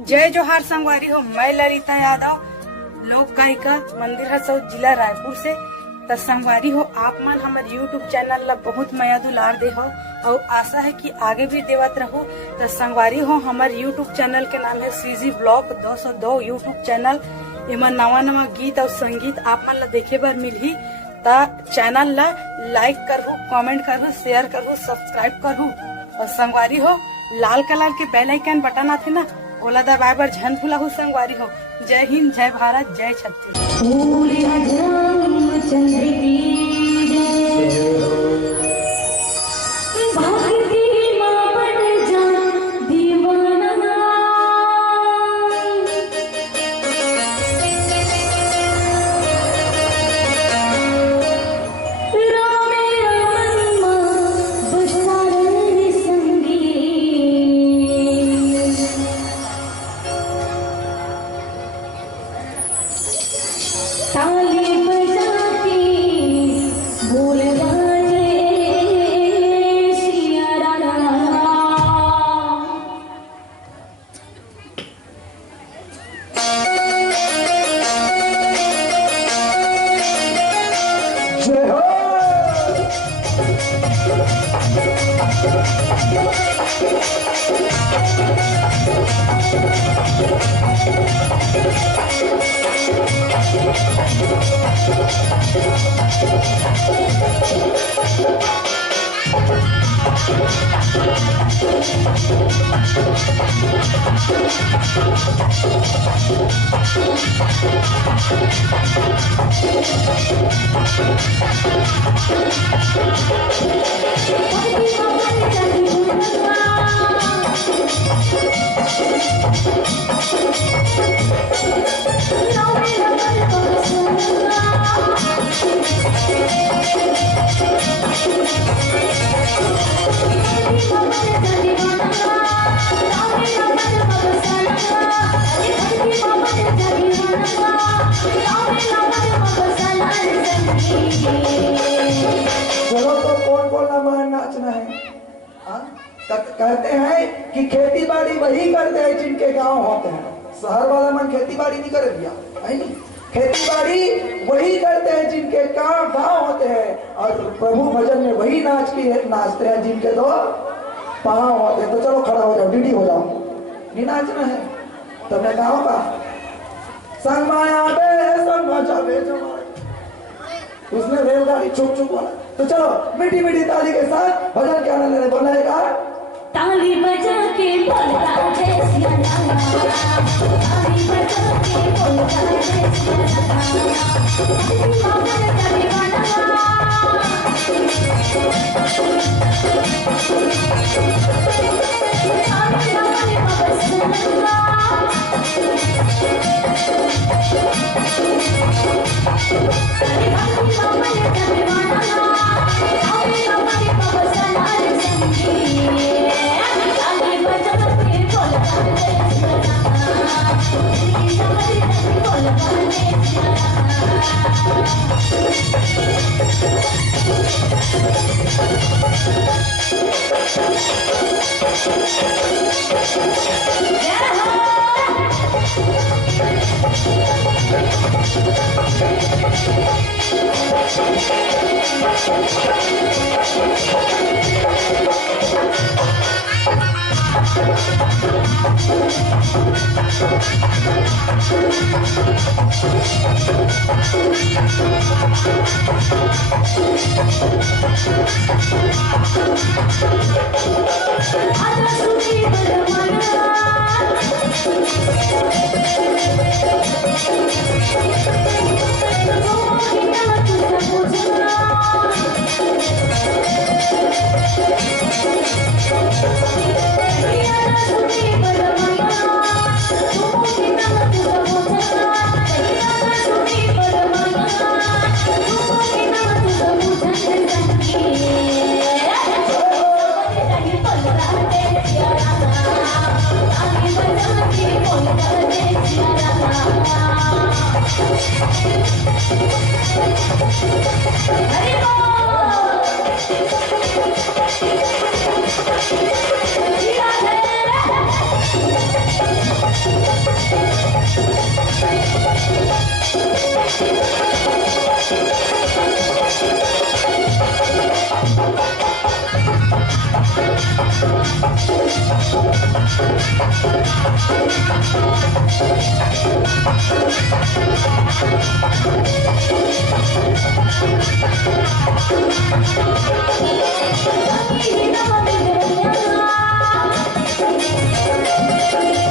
जय जोहार संगवारी हो। मैं ललिता यादव, लोक गायिका, मंदिर हसौद, जिला रायपुर से। तो संगवारी हो, आप मन हमारे यूट्यूब चैनल ला बहुत माया दुलार दे हो और आशा है कि आगे भी देवत रहो। तो संगवारी हो, हमारे यूट्यूब चैनल के नाम है सीजी ब्लॉक 202 यूट्यूब चैनल। इमा नवा नवा गीत और संगीत आप मन ला देखे बर मिलही। ता चैनल ला लाइक करहु, कमेंट करहु, शेयर करहु, सब्सक्राइब करहु। और संगवारी हो, लाल कलर के बेल आइकन बटन आथे ना, ओला दबाए बर झन भुलाहु संगवारी हो। जय हिंद, जय भारत, जय चलो तो कौन बोलना मान नाचना है। कहते हैं कि खेती बाड़ी वही करते हैं जिनके गांव होते हैं। शहर वाला मन खेती बाड़ी नहीं करे भैया, है नहीं। खेती बाड़ी वही करते हैं जिनके गांव होते हैं, और प्रभु भजन में वही नाचते हैं जिनके दो पाँव होते हैं। तो चलो खड़ा हो जाओ, डीडी हो जाओ, नहीं नाचना है तो मैं गाँव का संग माया उसने रेलगाड़ी चुप चुप बोला। तो चलो मीठी मीठी ताली के साथ भजन के आनंद लेने बोलेगा। ताली बजा के बोलता जय सिया राम, ताली बजा के बोलता जय सिया राम, मगर दीवाना Thank you.